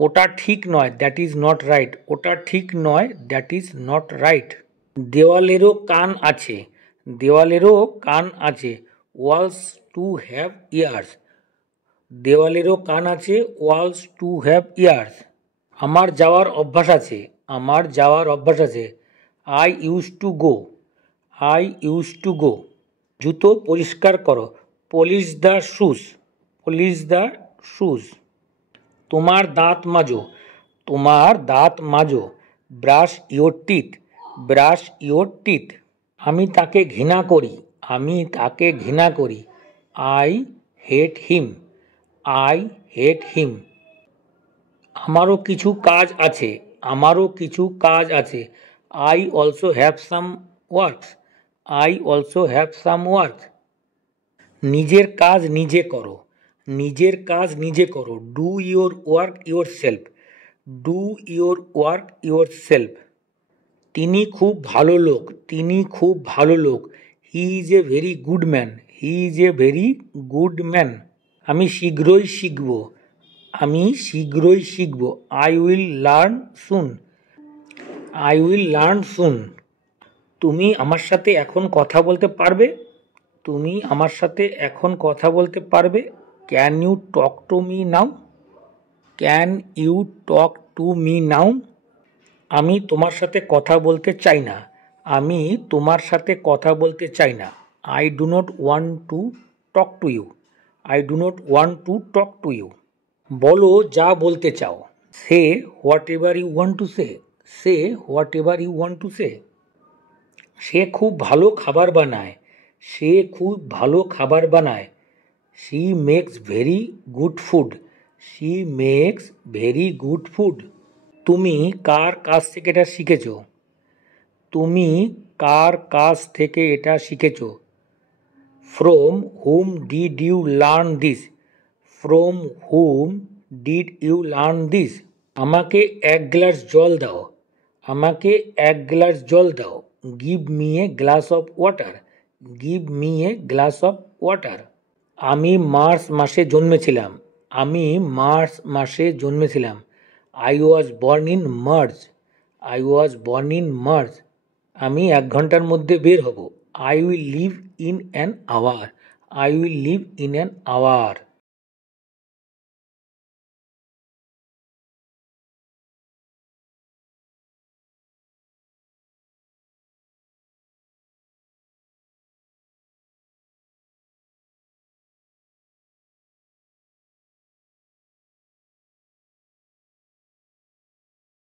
ওটা ঠিক নয়, দ্যাট ইজ নট রাইট। ওটা ঠিক নয়, দ্যাট ইজ নট রাইট। দেওয়ালেরও কান আছে, দেওয়ালেরও কান আছে, ওয়ালস টু হ্যাভ ইয়ার্স। দেওয়ালেরও কান আছে, ওয়ালস টু হ্যাভ ইয়ার্স। আমার যাওয়ার অভ্যাস আছে, আমার যাওয়ার অভ্যাস আছে, I use to go, I use to go. জুতো পরিষ্কার করো, polish the shoes, polish the shoes. তোমার দাঁত মাজো, তোমার দাঁত মাজো, brush your teeth, brush your teeth. আমি তাকে ঘৃণা করি, আমি তাকে ঘৃণা করি, I hate him, I hate হিম। আমারও কিছু কাজ আছে, আমারও কিছু কাজ আছে, I also have some works, I also have some work. নিজের কাজ নিজে করো, নিজের কাজ নিজে করো, do your work yourself, do your work yourself. তিনি খুব ভালো লোক, তিনি খুব ভালো লোক, he is a very good man, he is a very good man. আমি শীঘ্রই শিখব, আমি শীঘ্রই শিখব, I will learn soon, I will learn soon. তুমি আমার সাথে এখন কথা বলতে পারবে, তুমি আমার সাথে এখন কথা বলতে পারবে, can you talk to me now, can you talk to me now. আমি তোমার সাথে কথা বলতে চাই না, আমি তোমার সাথে কথা বলতে চাই না, I do not want to talk to you, I do not want to talk to you. বলো যা বলতে চাও, say whatever you want to say, say whatever you want to say. সে খুব ভালো খাবার বানায়, সে খুব ভালো খাবার বানায়, she makes very good food, she makes very good food. তুমি কার কাছ থেকে এটা শিখেছ, তুমি কার কাছ থেকে এটা শিখেছ, from whom did you learn this, from whom did you learn this. আমাকে এক গ্লাস জল দাও, আমাকে এক গ্লাস জল দাও, give me a glass of water, give me a glass of water. আমি মার্চ মাসে জন্মেছিলাম, আমি মার্চ মাসে জন্মেছিলাম, I was born in March, I was born in March. আমি 1 ঘন্টার মধ্যে বের হব, I will leave in an hour, I will leave in an hour.